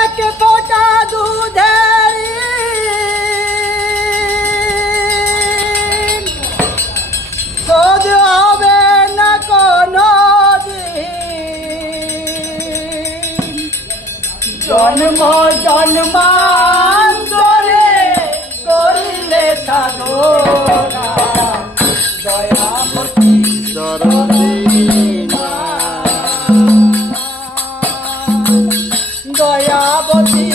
এক ফোঁটা দুধের শোধ হবে না কোনো দিন। জন্ম জন্মান্তরে করিলে সাধনা দয়ামতী দয়াবতী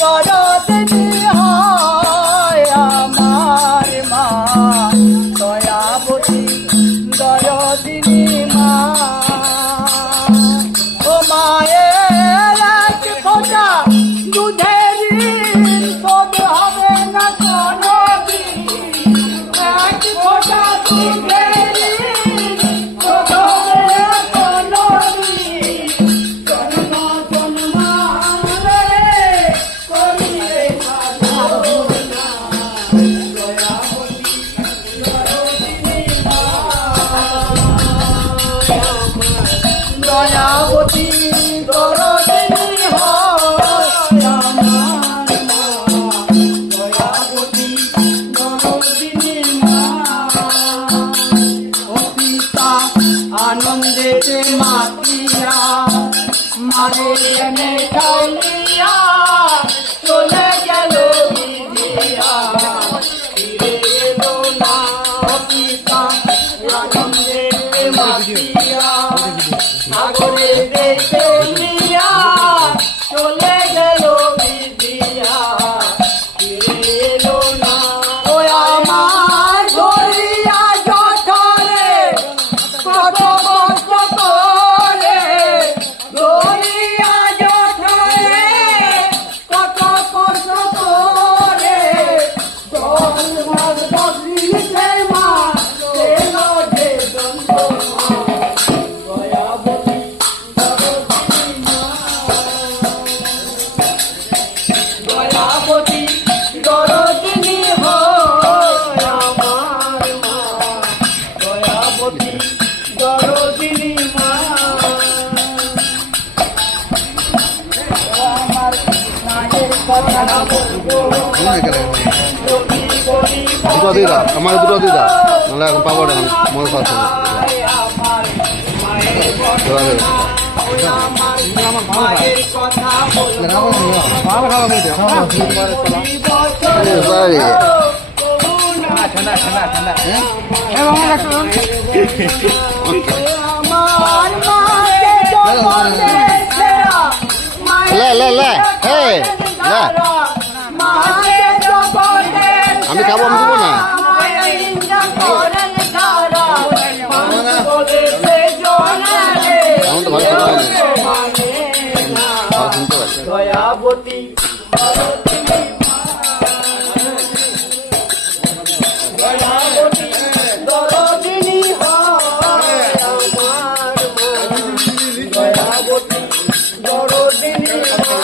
দরদিনী হয় আমার মা, দয়াবতী দরদিনী মা। ও মায়ের এক ফোঁটা দুধের শোধ হবে না কোনো দিন। এক ফোঁটা দুধের শোধ হবে না কোনো দিন। জন্ম জন্মান্তরে করিলে সাধনা দয়াবতী দরদিনী মা, দয়াবতী দরদিনী হয় আমার মা, দয়াবতী দরদিনী মা। ও পিতা আনন্দেতে মাতিয়া মারে এনে খাইয়া চলে গেল বিধিয়া, ফিরে এলো না। ও পিতা আনন্দেতে মাতিয়া সাগরে দেখে নিয়া চলে গেল বিধিয়া, ফিরে এলো না। ও আমার ধরিয়া জঠরে কত কষ্ট করে, ধরিয়া জঠরে কত কষ্ট করে, দশ মাস বসিতে মা এল যে যন্ত্রণা দয়াবতী দরদিনী মা, দয়াবতী দরদিনী হয় আমার মা, দয়াবতী দরদিনী মা। আমার মায়ের কথা বলবো দুটো দিদা আমার দুটো দিদা নাহলে এখন পাবো না মনে পাচ্ছি আমার মায়ের কথা, আমার মায়ের কথা বলবো আমার মাকে জগতে সেরা, লে লে লে হে লে মাকে জগতে আমি খাবো, আমি দেবো না। মায়ের ইন্দ্র করেন তারা, মানুষ বলেছে জনারে আমার তো ভালো শুনতে পাই না। মানে না। ভালো শুনতে পাই। দয়াবতী দরদিনী মা, দয়াবতী দরদিনী হয় আমার মা, দয়াবতী দরদিনী মা।